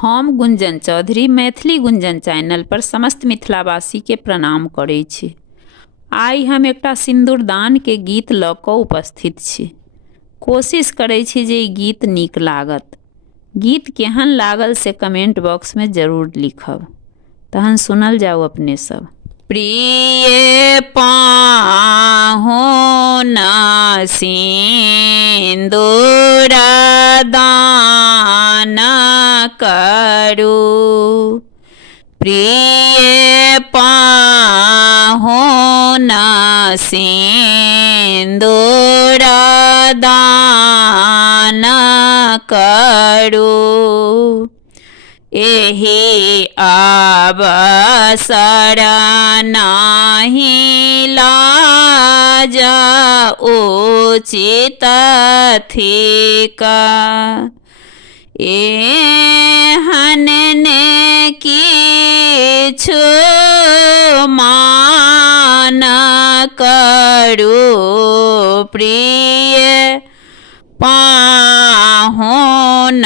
हम गुंजन चौधरी मैथिली गुंजन चैनल पर समस्त मिथिलावासी के प्रणाम करै छी। आइ हम एकटा सिंदूरदान के गीत लऽ कऽ उपस्थित छी। कोशिश करै छी जे ई गीत नीक लागत। गीत केहन लागल से कमेंट बॉक्स में जरूर लिखब। तहन सुनल जाओ अपने सब। प्रिय पाहुन सिंदूर दान करू, प्रिय पाहुन सिंदूर दान करू। एहि अवसर नाही लाज उचित थिका, एहन ने किछु मान करू। प्रिय पाहुन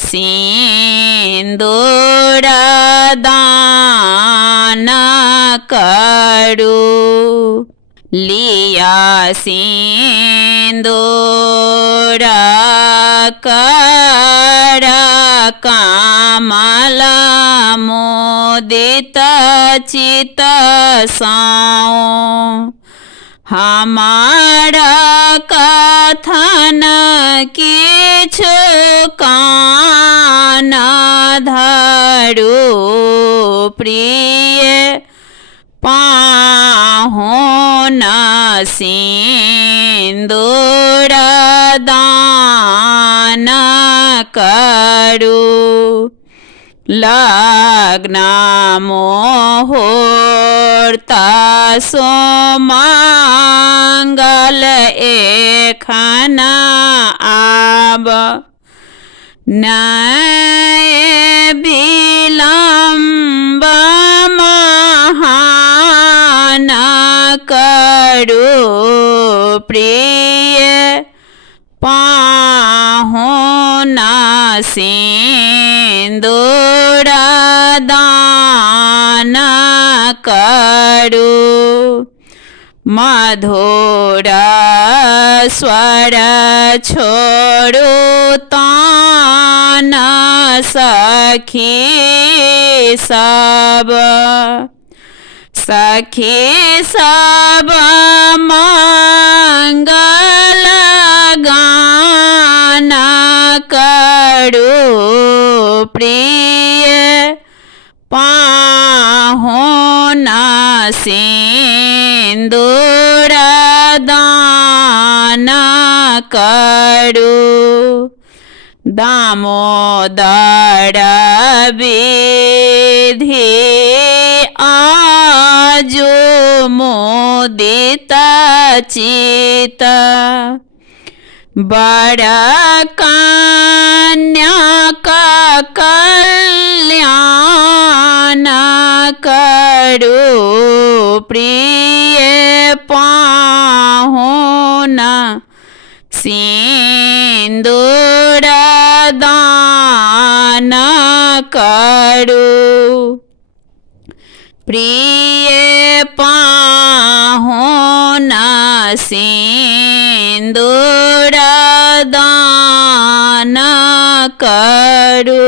सिंदूर दान करू। लिया सिंदूर कर कमल मोदित चित साओ, हमारा कथन किछु कान धरू। प्रिय पाहुन सिंदूर दान करू। लग्न मुहूर्त सुमंगल एखन आब, नै विलम्ब महान करू। प्रिय पाहुन सिंदूर दान करू। मधुर स्वर छोड़ू तान सखी सब, सखी सब मंगल गान करू। प्रिय पाहुन सिंदूर दान करू। दामोदर विधि आजु मोदित चित, बर कन्या का कल्याण करू। प्रिय पाहुन सिंदूर दान करू। प्रिय पाहुन सिंदूर दान करू।